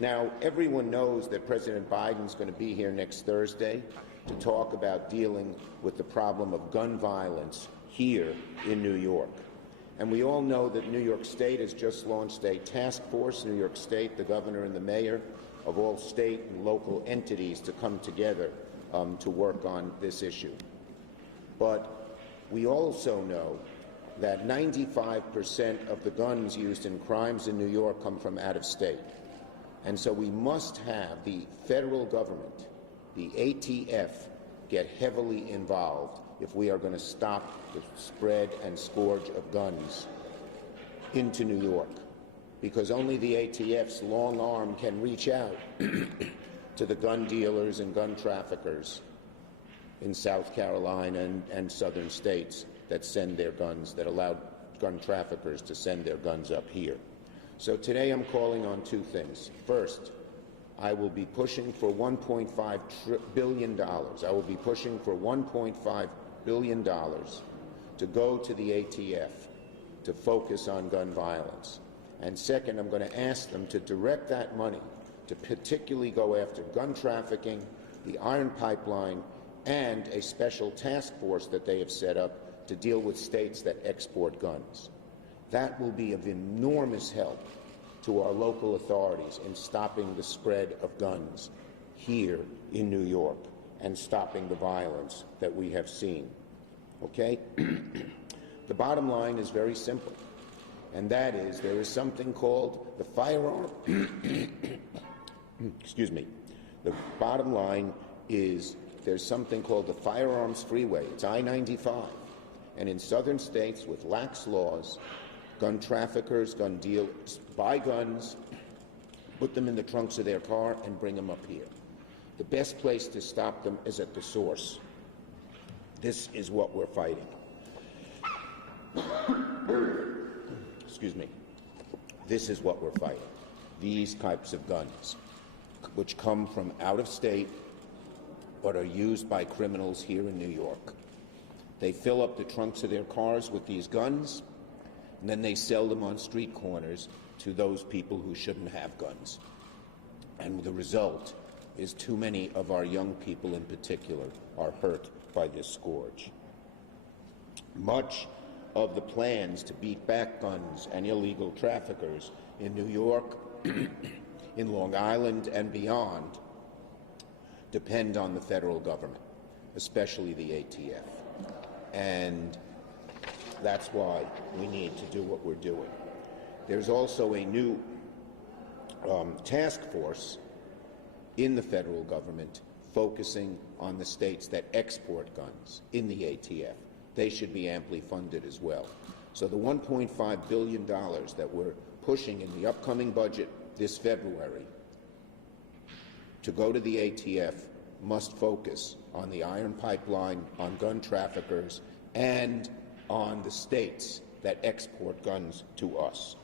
Now, everyone knows that President Biden's going to be here next Thursday to talk about dealing with the problem of gun violence here in New York. And we all know that New York State has just launched a task force, New York State, the governor and the mayor of all state and local entities to come together to work on this issue. But we also know that 95% of the guns used in crimes in New York come from out of state. And so we must have the federal government, the ATF, get heavily involved if we are going to stop the spread and scourge of guns into New York, because only the ATF's long arm can reach out to the gun dealers and gun traffickers in South Carolina and southern states that send their guns, that allow gun traffickers to send their guns up here. So today I'm calling on two things. First, I will be pushing for $1.5 billion. I will be pushing for $1.5 billion to go to the ATF to focus on gun violence. And second, I'm going to ask them to direct that money to particularly go after gun trafficking, the iron pipeline, and a special task force that they have set up to deal with states that export guns. That will be of enormous help to our local authorities in stopping the spread of guns here in New York and stopping the violence that we have seen. Okay? The bottom line is very simple, and that is there is something called the firearm. Excuse me. The bottom line is there's something called the Firearms Freeway. It's I-95. And in southern states with lax laws, gun traffickers, gun dealers buy guns, put them in the trunks of their car, and bring them up here. The best place to stop them is at the source. This is what we're fighting. Excuse me. This is what we're fighting. These types of guns, which come from out of state but are used by criminals here in New York. They fill up the trunks of their cars with these guns, and then they sell them on street corners to those people who shouldn't have guns. And the result is too many of our young people in particular are hurt by this scourge. Much of the plans to beat back guns and illegal traffickers in New York, in Long Island and beyond, depend on the federal government, especially the ATF. And that's why we need to do what we're doing. There's also a new task force in the federal government focusing on the states that export guns in the ATF. They should be amply funded as well. So the $1.5 billion that we're pushing in the upcoming budget this February to go to the ATF must focus on the iron pipeline, on gun traffickers, and on the states that export guns to us.